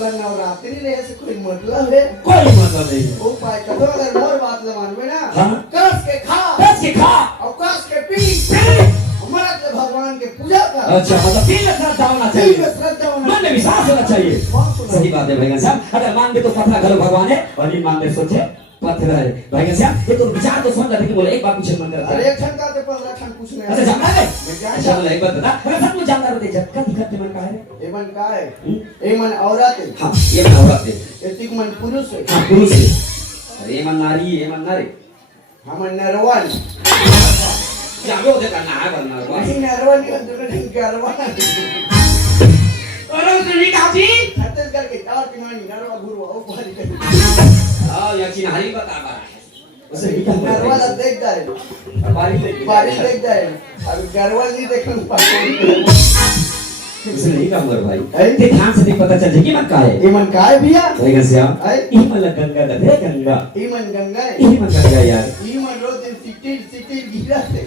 तोला नवरात्रि रहे से कोई मतलब है? कोई मतलब नहीं है। ओ पाए कदो अगर मोर बात ल मानबे ना, हाँ? कस के खा और कस के पी, हमारा के भगवान के पूजा कर। अच्छा, मतलब दिल में श्रद्धा होना चाहिए, दिल में श्रद्धा होना मन में विश्वास होना चाहिए। सही बात है भाई साहब। अगर मान दे तो पत्थर करो भगवान है, और नहीं मान दे सोचे पत्थर है भाई साहब। ये तो विचार तो समझ लेकिन बोले एक बात पूछे मन करता है। अरे एक ठन का ते 15 ठन पूछने। अच्छा जानना है? मैं क्या अच्छा बोले एक बात बता, अगर सब कुछ जानना रहते झटका दिखत मन का है? ए मन का है? ए मन औरत है। हां, ये मन औरत है। एतिक मन पुरुष है। हां, पुरुष है। अरे ये मन नारी, ये मन नारी। हम नरवन। जागो दे करना है बनना है। नहीं नरवन के अंदर नहीं करवा। अरे सुनी काजी छत्तीसगढ़ के चार पिनानी नरवा गुरु ऊपर के। हां, ये चिन्हारी बता रहा है। उसे लिखा नरवा देख जाए, बारिश देख जाए। अब गरवा नहीं देखने पाए। उसे नहीं काम कर भाई। ते ध्यान से देख पता चल जाए कि मन का है। ये मन का है भैया? भैया श्याम, ई मन गंगा गधे गंगा। ई मन गंगा है। ई मन गंगा यार। ई मन रोज दिन सिटी गिरा थे।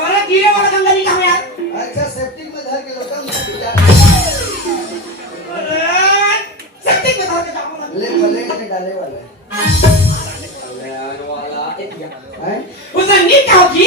अरे गिरे वाला गंगा नहीं कहां यार? अच्छा सेप्टिक में धर के लोगन अरे सेप्टिक में धर के जाओ ले भले में डाले वाला है। उसे नहीं कहो कि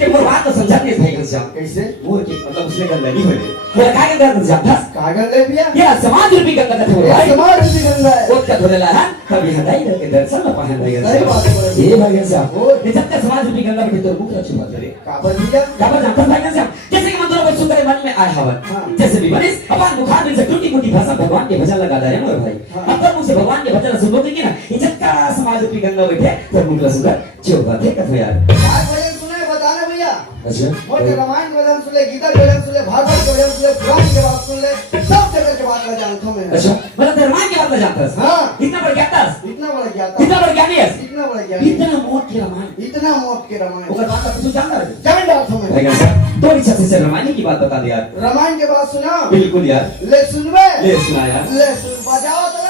ते मोर बात तो समझा नहीं भाई श्याम। कैसे? मोर के मतलब उसने गंगा नहीं होले। मोर का गंगा समझा? कागज ले भैया? ये समाज रूपी गंगा का थोड़ा है। समाज रूपी गंगा है। वो क्या थोड़ा है? कभी हटाई के दर्शन न पाए भाई सही बात है। ये भाई श्याम, ये जब तक समाज रूपी गंगा में तो मुख रच मत करे। काबर भैया? काबर जानता भाई श्याम, जैसे कि मंत्रों को सुनकर मन में आए हवन, जैसे भी बनिस अपन मुखार में से टूटी-फूटी भाषा भगवान के भजन लगा दे मोर भाई। अब तो मुझसे भगवान के भजन सुनोगे कि ना, इज्जत का समाज रूपी गंगा बैठे तो मुख रसुगर जो बात है कथो यार। आज भजन सुने बताना भैया। अच्छा, मोर के रामायण भजन सुन ले, गीता भजन सुन ले, भागवत के भजन सुन ले, पुराण के बात सुन ले, सब जगह के बात मैं जानता हूं मैं। अच्छा, मतलब तेरे रामायण के बात में जानता है? हां, इतना बड़ ज्ञाता है? इतना बड़ा ज्ञाता, इतना बड़ ज्ञानी है? इतना बड़ा ज्ञानी, इतना मोट के रामायण, इतना मोट के रामायण। ओकर बात का कुछ जानता है? जान डालता हूं मैं। भाई साहब, तो इच्छा से रामायण की बात बता दे यार। रामायण के बात सुना? बिल्कुल यार। ले सुनबे? ले सुना यार। ले सुन, बजाओ तो ले।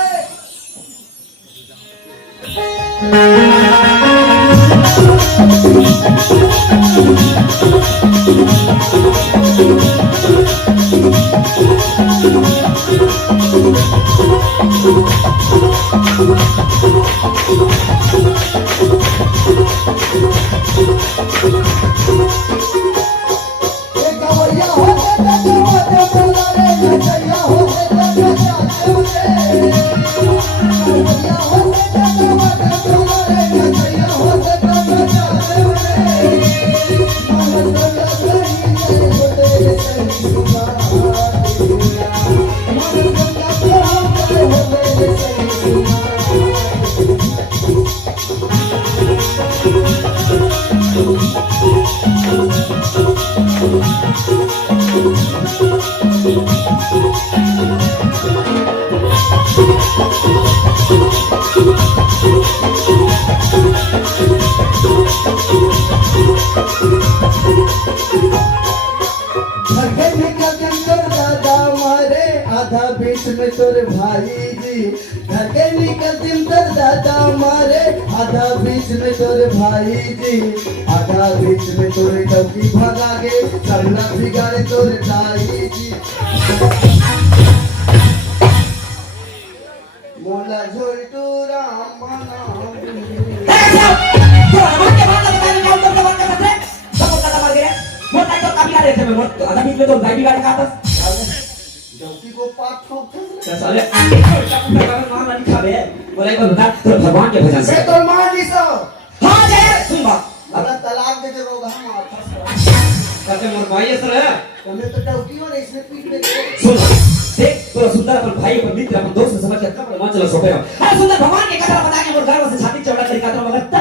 बीच में तोरे भाई जी धके निकल दिन तर दादा मारे, आधा बीच में तोरे भाई जी, आधा बीच में तोरे डबकी भगा गे, सरना बिगाड़े तोरे ताई जी। मोला झोल तू राम को पाठ साले नाम नहीं खाबे बोले को बता तो भगवान के भजन से मैं तो मान ली सो। हां जय सुन बात अगर तलाक दे दे रोग हम फंस करते मोर भाई सर हमें तो डौकी हो नहीं इसमें पीट में सुन देख तो सुंदर अपन भाई अपन मित्र अपन दोस्त समझ के कब मान चलो सोपे अरे सुंदर भगवान के कथा बता के मोर घर से छाती चौड़ा कर का तो मगता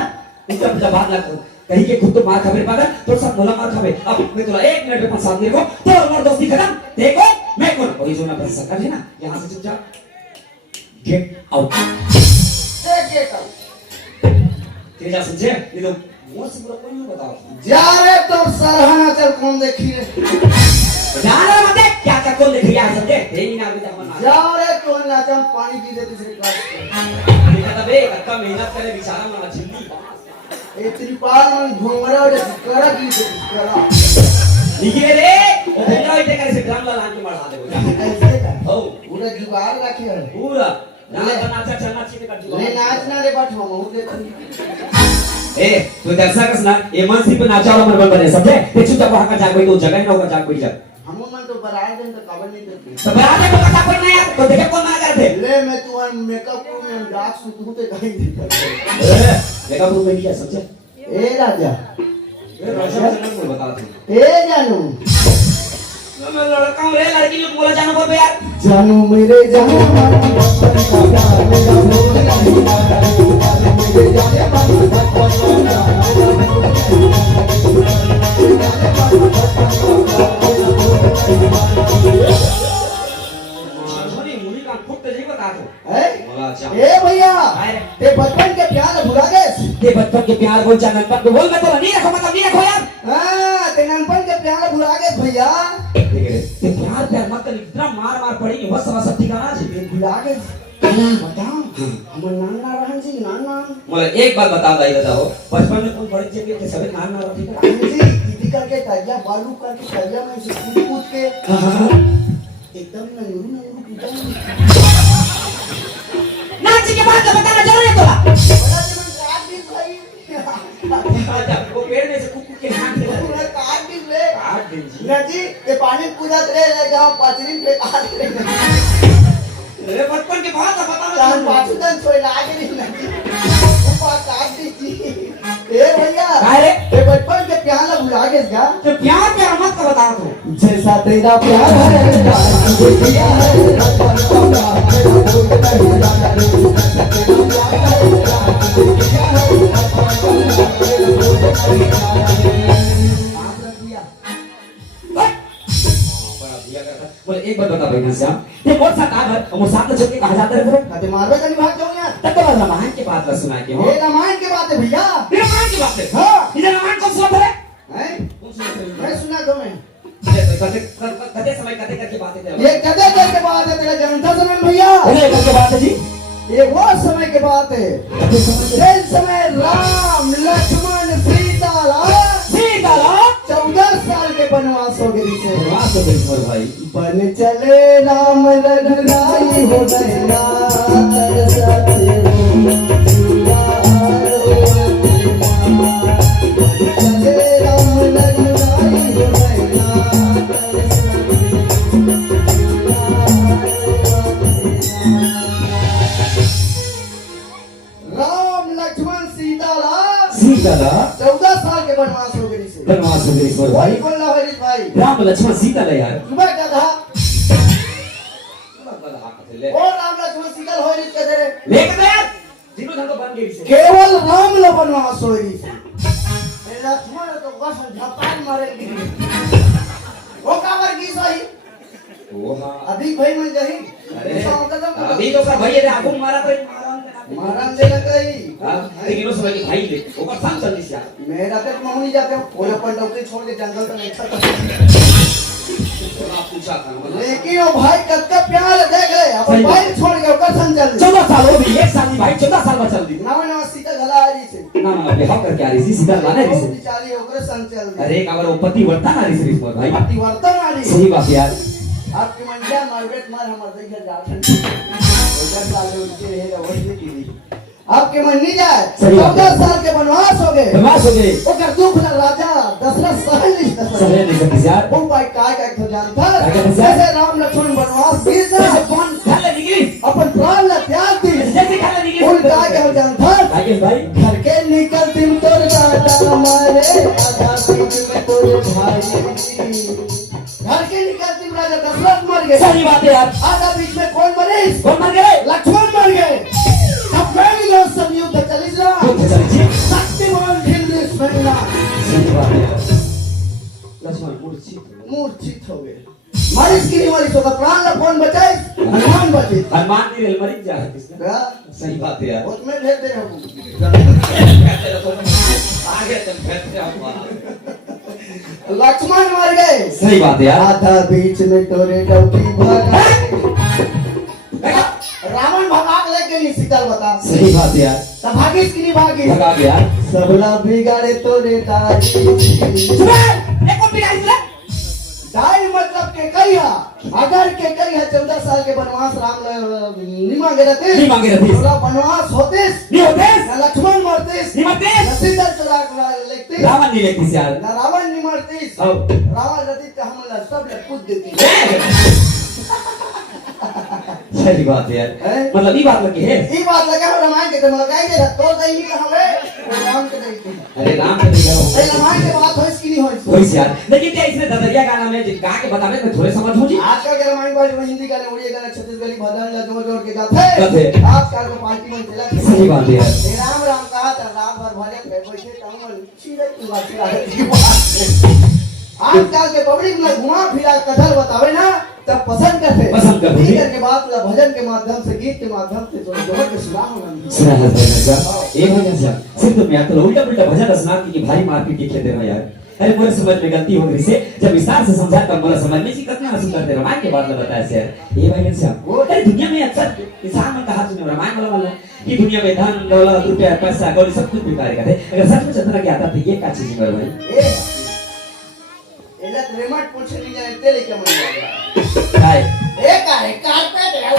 इसका जब बात लग कहीं के खुद तो मार खाबे पागल तो सब मोला मार खाबे। अब मैं तुला 1 मिनट में 5 साल देखो तो मोर दोस्ती खत्म देखो मैं कौन वही जो ना पर सरकार है ना यहां से चुपचाप get out get out Teja समझे ये तो मोर से पूरा कोई नहीं बताओ जा रे तो सरहाना चल कौन देखी रे जाना मत क्या क्या कौन देख रहा है समझे तेरी ना भी जमाना जा रे तो नाचम पानी पी दे दूसरे क्लास देखा तबे अक्का मेहनत करे बेचारा मां छिल्ली ए त्रिपाल मन घुमरा और करा की करा निकले रे ओ घुमरा इते कर आगे से ड्रम ला के बढ़ा दे कैसे का हो पूरा जुगाड़ रखे है पूरा ना बनाचा चलना चाहिए का जुगाड़ नहीं नाचना रे बट हम देखो ए तू दर्शक ना ये मनसी पे नाचा वाला मन बने समझे ते चुपचाप वहां का जाग बैठ तो जगह ना होगा जाग बैठ जा हम मन तो बराबर दिन तो खबर नहीं देती तो बराबर को पता पड़ना यार तो देखे कौन मना करते ले मैं तू मेकअप रूम में डाक सु तू ते कहीं नहीं देखा तू मैं क्या समझे ए राजा ए रोशन से मैं बता दूं ए जानू मैं लड़का हूं रे लड़की ने बोला जानू बोल यार जानू मेरे जानू बचपन का प्यार मेरा भूल नहीं जाता मेरे जाने मन छोरी मुड़ी का फुट तेजी बता दो बोला अच्छा ए भैया ते बचपन के प्यार भुला गए ते बचपन के प्यार बोल जा नंबर को बोल मैं तो नहीं रखो मतलब नहीं रखो यार हां ते नंबर के प्यार भुला गए भैया ठीक है ते प्यार प्यार मत कर इतना मार मार पड़ी बस सब ठिकाना जी भुला गए बताओ हमर नाना रहन जी नाना मुझे एक बात बता भाई बताओ बचपन में कौन बड़े चेपे के सभी नाना रहती है जी दीदी करके तैया बालू करके तैया में से कूद के एकदम नंगरू नंगरू कूदा नाच के बाद बताना जरूरी है तोला बड़ा मन काट दी भाई जब वो पेड़ में से कुकू के हाथ से पूरा काट दी ले काट दे जी ना जी ये पानी कूदत रहे ले जाओ पाचरी पे काट रहे अरे बचपन के बाद पता जान ना पाछू तन छोड़ लागे नहीं लगी ऊपर काट दी जी ए भैया अरे ये बचपन के प्यार ला भुला गए क्या तो प्यार प्यार मत का बता तू जैसा तेरा प्यार है मुझे दिया है बचपन का प्यार मेरा भूल नहीं जाता रे तेरा प्यार है मुझे दिया है बचपन का प्यार मेरा भूल नहीं जाता रे आप रख दिया बोले एक बात बता भाई श्याम ये बहुत सा काम है और साथ में छोड़ के कहा जाता है फिर कते मारवे कनी भाग जाऊं यार तब तो रामायण के बात सुना के हो ये रामायण की बात है भैया ये रामायण की बात है हां ये रामायण कौन सुना है हैं कौन सुना मैं सुना दो मैं कते समय कते करके बातें थे ये कदे के बात है तेरा जनता समय भैया अरे करके बात है जी ये वो समय की बात है जिस समय राम लक्ष्मण सीता सीता 14 साल के वनवास हो गई से वाह तो बिल्कुल भाई बन चले राम रघुराई हो नैना तरसते हो जुआर बन चले राम रघुराई हो नैना राम लक्ष्मण सीता 14 साल के वनवास हो गई से बनवास हो गई सर भाई भाई बोल रहा है भाई राम लक्ष्मण सीता ले यार सुबह क्या था ले और राम लक्ष्मण सीता हो रही के दे लेकिन यार जीरो धन तो बन गई से केवल राम ल वनवास हो रही से लक्ष्मण तो बस झपाट मारेगी वो का वर की सही ओ हां अभी भाई मन जही अरे अभी तो का भाई रे आगू मारा तो महाराज दे लगई हां लेकिन उस समय के भाई ले ऊपर सांग चल दिया मेरा तो मौनी जाते हो कोई अपन डॉक्टर छोड़ के जंगल तो नहीं था आप पूछा था लेकिन वो भाई कद का प्यार देख ले अपन भाई छोड़ के ओकर संग चल 14 साल हो गई एक साल भाई 14 साल में चल दी नवा नवा सीता गला आ रही से ना ना बिहाव करके आ रही थी सीधा लाने रही से बिचारी ओकर संग चल दी अरे एक बार वो पति वर्ता ना रही से भाई परिवर्तन आ रही सही बात यार आपकी मंडिया मार्केट मार हमर देखिए जात उधर साले उनके रहेगा वही की आपके मन नहीं जाए 14 साल के वनवास हो गए बनवास हो गए ओकर दुख ना राजा दशरथ सहन नहीं सकती यार वो भाई काय काय तो जानता क्या कहते हैं? जैसे राम लक्ष्मण वनवास गिर जैसे जाए कौन खाले निकली अपन प्राण ला त्याग दी जैसे खाले निकली उन काय काय जानता राकेश भाई घर के निकल तुम तोर जाता हमारे आधा बीच में तोरे भाई घर के निकल तुम राजा दशरथ मर गए सही बात है यार आधा बीच में कौन मरे कौन मर गए लक्ष्मण मर गए अब मैं लोग सब युद्ध चली जा कौन चल जी शक्तिमान भीमदेव महिला सही बात है लक्ष्मण मूर्छित हो गए मारिस की नहीं मारिस होगा प्राण ला कौन बचाए हनुमान बचे हनुमान जी मर जा है किसने क्या सही बात है यार उसमें ढेर दे हम आगे चल बैठते आप लक्ष्मण मर गए सही बात है यार आधा बीच में तोरे डौकी भागा रावण भगाक लेके नहीं सीता बता सही बात है यार तब भागिस की नहीं भागी भगा गया सबला बिगाड़े तोरे दाई सुबह एक और बिगाड़ी सुबह दाई मतलब के कहिया अगर के कहिया 14 साल के वनवास राम नहीं मांगे रहते नहीं मांगे रहते थोड़ा वनवास होतेस नहीं होतेस ना लक्ष्मण मरतेस नहीं मरतेस ना सीता चुरा लेते रावण नहीं लेती यार ना रावण नहीं मरतेस अब रावण रहती तो हम सब कुछ देती सही बात है यार हैं? मतलब ये बात लगी है ई बात लगा हो रामायण के तो लगाएंगे तो नहीं कहावे राम के नहीं की अरे राम के नहीं करो ए रामायण के बात होइस की नहीं होइस वही यार लेकिन क्या इसमें ददरिया गाना में गा के बतावे मैं थोड़े समझ हूं जी आजकल के रामायण बाज में हिंदी गाने उड़िया गाने छत्तीसगढ़ी भजन या जोड़ जोड़ के गाते गाते। आजकल के पार्टी में चला सही बात है यार ए राम राम कहा था राम भर भजन पे बैठे तो हम सीधे की बात आजकल के पब्लिक में घुमा फिरा कथल बतावे ना तब पसंद करते जी। के बाद भजन के माध्यम से गीत के माध्यम से जो जोड़ के सुना होना सुना है सर एक हो गया सिर्फ तुम यार तो उल्टा उल्टा भजन सुना की भारी मारपीट के खेते हो यार अरे पूरे समझ में गलती हो गई से जब विस्तार से समझा तब बोला समझ में कितना हंसी करते रामायण के बात बताया सर ये भाई से वो अरे दुनिया में अक्सर इंसान में कहा तुमने रामायण वाला कि दुनिया में धन दौलत रुपया पैसा गौरी सब कुछ बेकार करते अगर सच में चंद्रा की आता तो ये क्या चीज कर भाई एला रेमट पूछे नहीं जाने तेरे क्या मन लगा काय एक है कारपेट है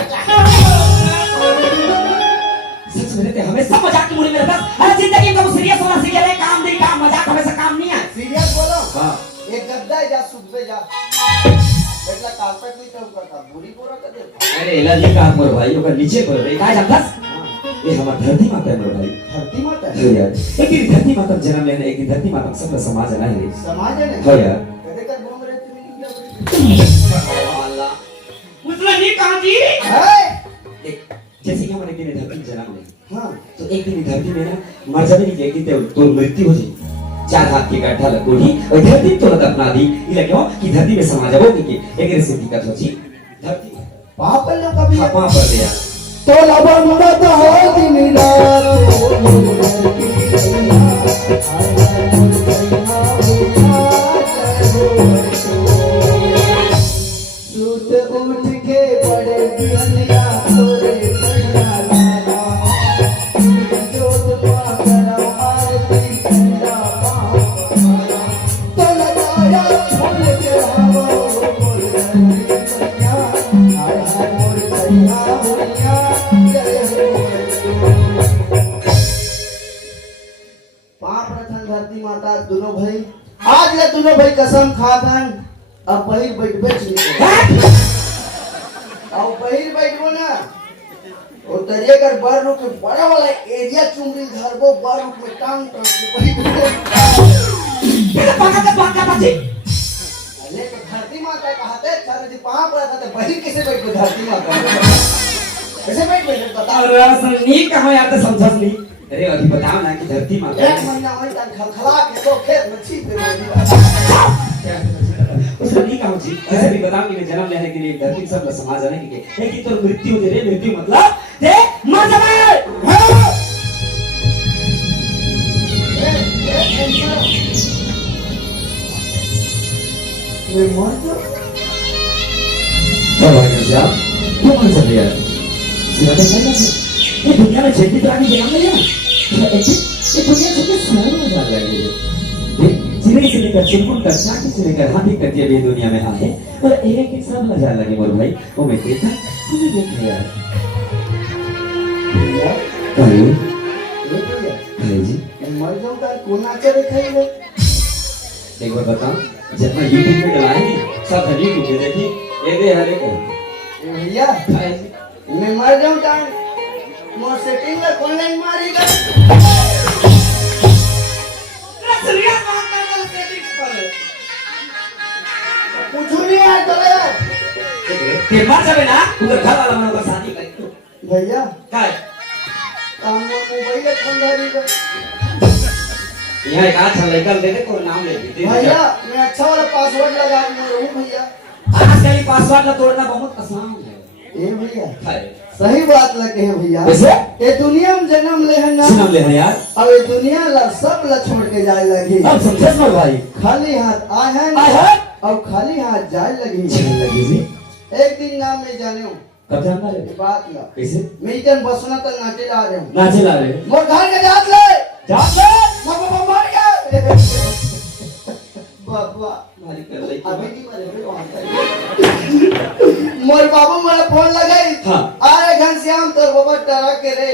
सच में रहते हमें सब मजाक की मूड में रहता अरे जिंदगी में तो सीरियस होना सीरियस है काम नहीं काम मजाक हमेशा काम नहीं है सीरियस बोलो हां एक गद्दा जा सुख से जा बेटला कारपेट नहीं तो करता बुरी बोरा कर दे अरे एला जी का मोर भाई ओकर नीचे पर रे काय जानतास ये हमार धरती माता है मोर भाई धरती माता हो यार एक दिन धरती माता जन्म लेने एक दिन धरती माता सब समाज है रे समाज है हो यार कदे कर बोल रहे थे अल्लाह मुझे नहीं कहा जी है देख जैसे कि हमारे दिन धरती जन्म ले हां तो एक दिन धरती में ना मर जाने की एक दिन तो मृत्यु हो जाए चार हाथ की गड्ढा लगोड़ी और धरती तो अपना दी ये लगे कि धरती में समा जाओ कि एक से दिक्कत हो जी धरती पाप लोग कभी वहां पर दिया तो लबा मुड़ा तो हो दिन रात सूत उठ के बड़े दिया तोरे बढ़िया लाला जोत मां करा आरती तेरा पाँव तो लगाया फूल के हवा मोर कन्या हाय हाय मोर कन्या होया जय हो पाप रखन धरती माता दोनों भाई आज ले दोनों भाई कसम खातन अब बहिर बैठबे चाहिए अब बहिर बैठबो ना और तरिया कर बर रुक बड़ा वाला एरिया चुंगली धरबो बर रुक में टांग के बैठबो ये पाका का पाका बाजी अरे तो धरती माता कहते चल यदि पाप रहता तो बहिर कैसे बैठबो धरती माता कैसे बैठबे बता और असल नहीं कहो यार तो समझस नहीं अरे अभी बताओ ना कि धरती माता एक महीना वही तक खलखला के तो खेत में छीप दे उसने नहीं कहा जी जैसे भी बताओ कि मैं जन्म लेने के लिए धरती सब का समाज आने के लिए लेकिन तो मृत्यु दे रे मृत्यु मतलब दे मर जाए मैं मर जाऊं क्या भाई क्या क्यों मर सकते यार सिर्फ कहना है ये दुनिया में जल्दी तो आगे जन्म लिया ये दुनिया से सारा मजा लगे चिड़ै से लेकर चुनमुन तक चाटी से लेकर हाथी तक ये भी दुनिया में आए और एक एक सब मजा लगे मोर भाई वो मैं देखा तुम्हें देख यार भैया कहियो ये भैया कहियो जी मैं मर जाऊं तो कोना के दिखाइए एक बार बताओ जब मैं YouTube पे डलाएंगे सब YouTube पे देखिए ये दे हरे को ये भैया मैं मर जाऊं तो मोर सेटिंग में ऑनलाइन मारेगा रसलिया मां का सेटिंग पर पूछू नहीं यार चले फिर मर जावे ना उधर घर वाला मन का शादी कर भैया काय काम में मोबाइल खंडारी का यहाँ एक अच्छा लड़का दे दे को नाम ले दे भैया मैं अच्छा वाला पासवर्ड लगा दूं भैया आजकल पासवर्ड ला तोड़ना बहुत आसान है ए भैया काय सही बात लगे हैं भैया कैसे ये दुनिया में जन्म ले है ना सुन ले यार अब ये दुनिया ला सब ला छोड़ के जाए लगी अब समझे मोर भाई खाली हाथ आए हैं आए हैं अब खाली हाथ जाए लगी चल लगी जी एक दिन नाम में जाने हूँ कब जानता रे ये बात ला कैसे मैं जन बसना तो नाचे ला रहे हूँ नाचे ला रे मोर घर के जात ले जात ले मर गया बाबा मारी कर ले अभी की मरे रे वहां मोर बाबू मला फोन लगाई हाँ। अरे घनश्याम तोर बाबा टरा के रे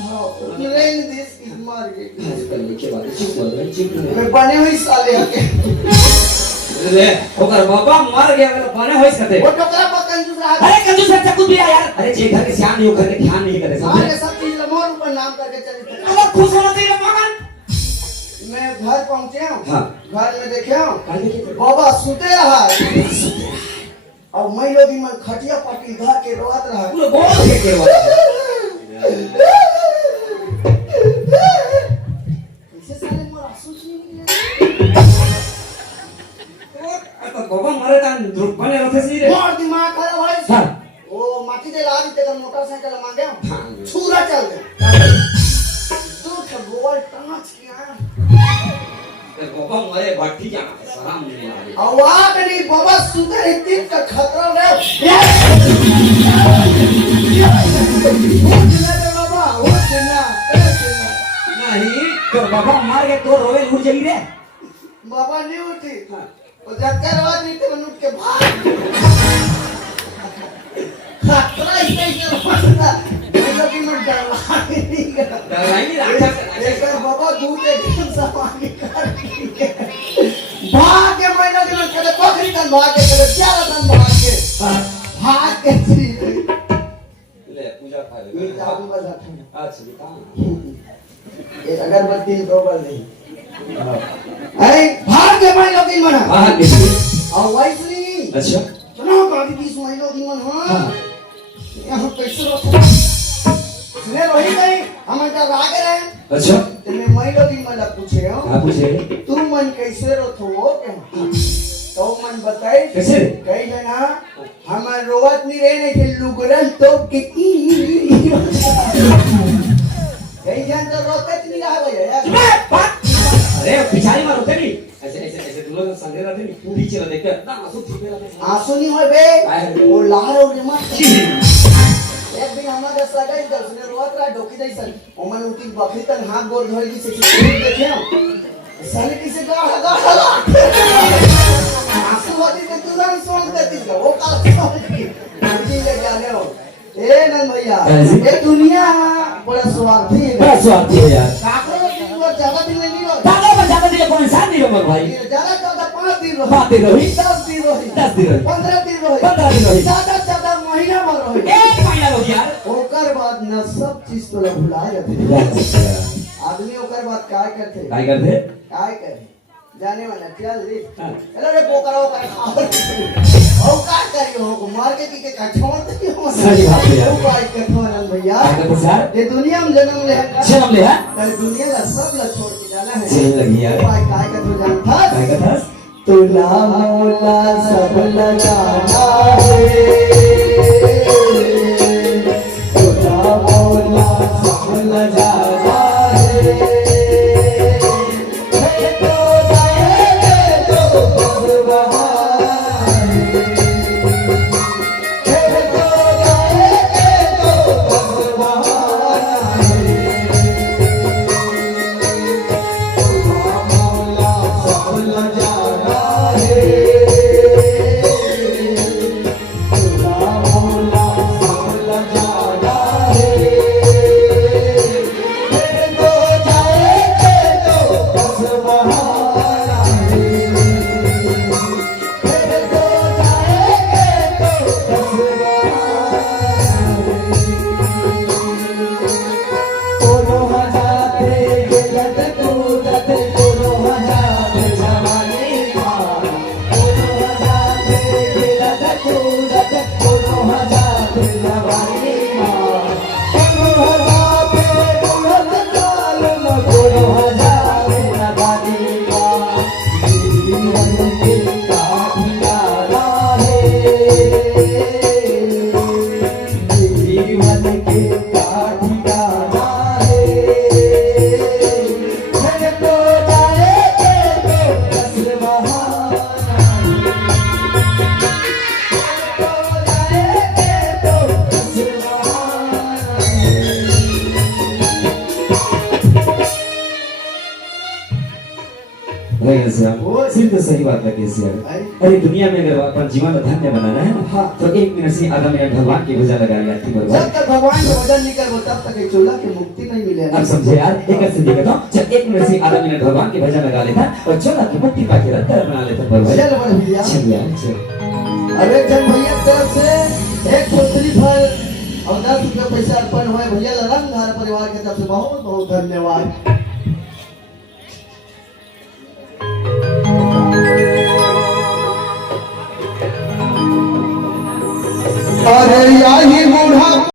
हां रेन दिस इज मार गई मारी कर ले के बात चुप कर भाई चुप रहे मैं बने हुई साले के ले ओकर बाबा मर गया वाला बने होइस करते वो टोकरा पर कंजूस रहा अरे कंजूस बच्चा कुछ भी यार अरे जे घर के श्याम नहीं करके ध्यान नहीं करे समझे अरे सब चीज मोर ऊपर नाम करके चली अगर खुश होना चाहिए मगन मैं घर पहुंचे हूं हाँ। घर में देखे हूं काहे देखे बाबा सुते रहा है और मैं लोग मन खटिया पट्टी धर के रोत रहा है पूरा बोल के करवा कैसे साले मोर आंसू नहीं तो बाबा मरे का द्रुप बने रहते सी रे मोर दिमाग खराब है हां ओ माटी दे ला दी तेरा मोटरसाइकिल मांगे हाँ। छूरा चल गया तू तो बोल टांच किया बाबा मरे भट्टी जाना है शर्म नहीं आ रही आवाज नहीं बाबा सुते इतनी का खतरा है उठना रे बाबा उठना नहीं तो बाबा मार के तो रोवे उड़ जाई रे बाबा नहीं उठी वो जक्कर आवाज नहीं थे उठ के भाग खतरा इससे पड़ता मैं भी मत डरवा नहीं कर डराई राक्षस एक बाबा दूध एकदम सामान निकाल भाग के मैंने दिन कदे पोखरी तन भाग के कदे चारा तन भाग के ले पूजा खा ले ये जादू बजा अच्छा बता एक अगरबत्ती दो बल नहीं अरे भाग के मैं लोग इन मना हां देखिए और वैसे अच्छा सुनो काफी 20 महीनों की मन हां यहाँ कैसे रोक सुने रोही नहीं हम इधर आ गए हैं अच्छा तुमने महीनों की मन पूछे हो आप पूछे तू मन कैसे रोथो वो क्या तो मन बताए कैसे कही है ना हम रोवत नहीं रहे नहीं थे लुगरल तो के कहीं जान तो रोकत नहीं रहा भैया अरे पिछाड़ी मारो थे नहीं ऐसे ऐसे ऐसे दूर से संगे रहते नहीं पीछे रहते क्या ना आंसू छूटे रहते आंसू नहीं हो बे वो लार हो रे मां एक दिन हमारा सगाई दर सुने रोत रहा डोकी दई सन ओमन उठी बकरी तन हाथ गोर धर दी से देखे साले किसे गाड़ा आंसू होती तो तुरंत सोन देती वो का सोन ले जाने हो ए नन भैया ये दुनिया बड़ा स्वार्थी है बड़ा स्वार्थी है यार काकरो की तो ज्यादा दिन नहीं रहो ज्यादा दिन कोई इंसान नहीं रहो भाई ज्यादा 5 दिन रहो 5 दिन रही 10 दिन रहो 10 दिन रही 15 दिन रहो 15 दिन रही ज्यादा महीना भर रहो एक महीना हो गया यार ओकर बाद न सब चीज तो भुला जाते आदमी ओकर बाद काय करते काय करते जाने वाला चल रे चलो रे पोकरा ओकर ओ का करियो हो मार के की का छोड़ दे हो सही बात है यार ओ भाई कठोरन भैया यार ये दुनिया में जन्म ले है है दुनिया का सब ला छोड़ के जाना है सही लगी यार ओ भाई काय का तो जानता काय करता तुला मौला सब लगाना है तुला मौला सब लगाना है है श्याम ओए। सिर्फ तो सही बात लगे श्याम आई। अरे दुनिया में अगर अपन जीवन धन्य बनाना है ना हाँ। तो 1 मिनट से आधा मिनट भगवान की भजन लगा लिया ठीक बराबर जब तक भगवान का वजन नहीं करबो तब तक ये चूल्हा की मुक्ति नहीं मिलेगा। अब समझे यार एक ऐसे देखता हूँ चल 1 मिनट से आधा मिनट भगवान की भजन लगा लेता और चला की मुक्ति पाके रत्तर बना लेता बराबर चल बड़ भैया। चल यार चल अब एक जन भैया की तरफ से एक पुत्री फल और 10 रुपया पैसा अर्पण हुए भैया रंग घर परिवार की तरफ से बहुत बहुत धन्यवाद।